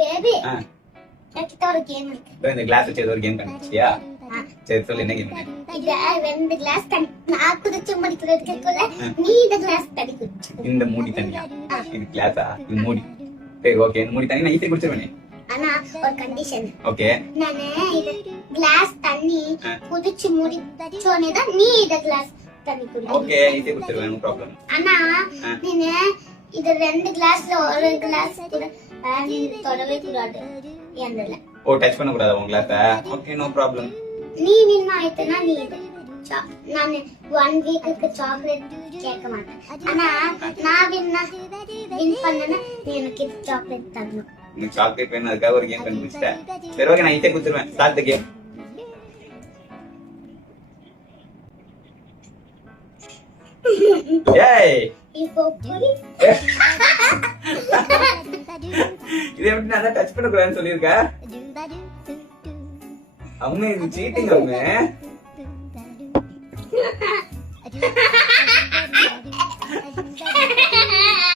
Baby என்கிட்ட ஒரு game இருக்கு. இந்த கிளாஸ் வச்சு ஒரு கேம் கண்டுபிடிச்சியா? சரி சொல்லு, என்ன கேம்? இத ரெண்டு கிளாஸ் தண்ணி நான் குடிச்சு முடிக்கிறதுக்குள்ள நீ இந்த கிளாஸ் தண்ணி குடிச்சு. இந்த மூடி தண்ணியா? இது கிளாஸா? இது மூடி. சரி ஓகே, இந்த மூடி தண்ணி நான் ஈஸியா குடிச்சிருவேனே. ஆனா ஒரு கண்டிஷன். ஓகே. நானே இந்த கிளாஸ் தண்ணி குடிச்சு முடிச்சோனே தான் நீ இந்த கிளாஸ் தண்ணி குடி. ஓகே, ஈஸியா குடிச்சிருவேன், நோ ப்ராப்ளம். ஆனா நீ இது ரெண்டு கிளாஸ்ல ஒரு கிளாஸ் கூட நீ தொடவே கூடாது. ஏன்டல? ஓ, டச் பண்ண கூடாது உங்க கிளாஸ? Okay, no problem. நீ வின் ஆயிட்டனா நீ இது நான் 1 வீக்குக்கு சாக்லேட் கேட்க மாட்டேன். ஆனா நான் வின் பண்ணனா நீ எனக்கு சாக்லேட் தரணும். நீ சாக்லேட் வேணும், அதுக்காக ஒரு கேம் கண்டுபிடிச்சிட்டேன். சரி ஓகே, நான் ஈஸியா குடிச்சிருவேன். Start the game. ஏய் இப்போ புரி இது எப்படி நான் டச் பண்ண கூடாதுன்னு சொல்லிருக்க? அம்மே இது சீட்டிங் அம்மே.